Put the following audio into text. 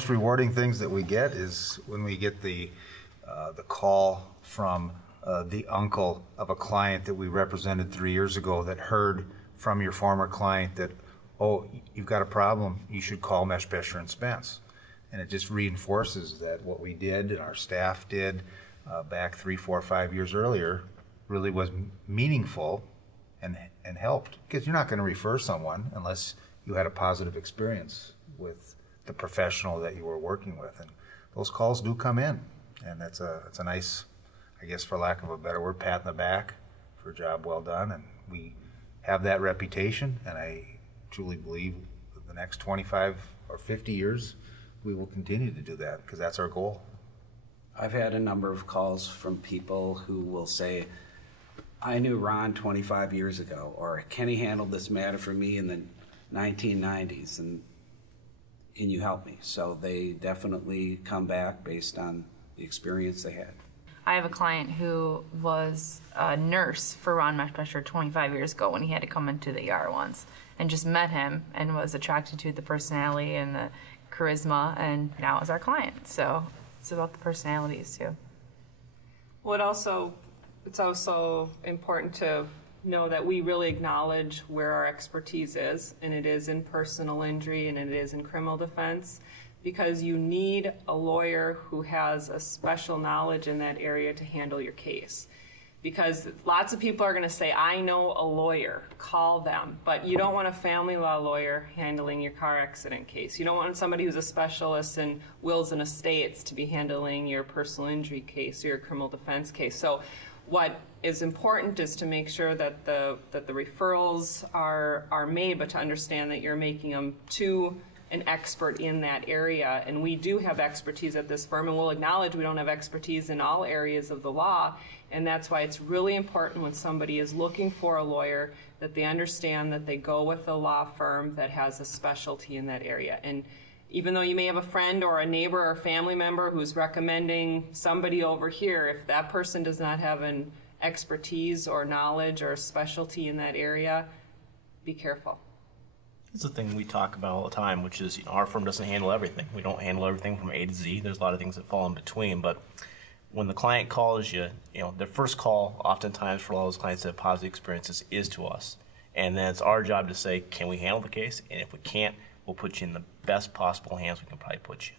most rewarding things that we get is when we get the call from the uncle of a client that we represented 3 years ago that heard from your former client that, oh, you've got a problem, you should call Meshbesher and Spence. And it just reinforces that what we did and our staff did back 3, 4, 5 years earlier really was meaningful and helped. Because you're not going to refer someone unless you had a positive experience with the professional that you were working with. And those calls do come in. And it's a nice, I guess for lack of a better word, pat in the back for a job well done. And we have that reputation, and I truly believe the next 25 or 50 years we will continue to do that because that's our goal. I've had a number of calls from people who will say, I knew Ron 25 years ago, or Kenny handled this matter for me in the 1990s, and can you help me? So they definitely come back based on the experience they had. I have a client who was a nurse for Ron Meshbesher 25 years ago when he had to come into the ER once, and just met him and was attracted to the personality and the charisma, and now is our client. So it's about the personalities too. Well, it's also important to know that we really acknowledge where our expertise is, and it is in personal injury and it is in criminal defense, because you need a lawyer who has a special knowledge in that area to handle your case. Because lots of people are going to say, I know a lawyer, call them. But you don't want a family law lawyer handling your car accident case. You don't want somebody who's a specialist in wills and estates to be handling your personal injury case or your criminal defense case. So what is important is to make sure that the referrals are made, but to understand that you're making them to an expert in that area. And we do have expertise at this firm, and we'll acknowledge we don't have expertise in all areas of the law. And that's why it's really important when somebody is looking for a lawyer that they understand that they go with a law firm that has a specialty in that area. And even though you may have a friend or a neighbor or family member who's recommending somebody over here, if that person does not have an expertise or knowledge or specialty in that area, be careful. It's a thing we talk about all the time, which is, our firm doesn't handle everything. We don't handle everything from A to Z. There's a lot of things that fall in between, but when the client calls you, their first call, oftentimes for all those clients that have positive experiences, is to us. And then it's our job to say, can we handle the case? And if we can't, we'll put you in the best possible hands we can probably put you.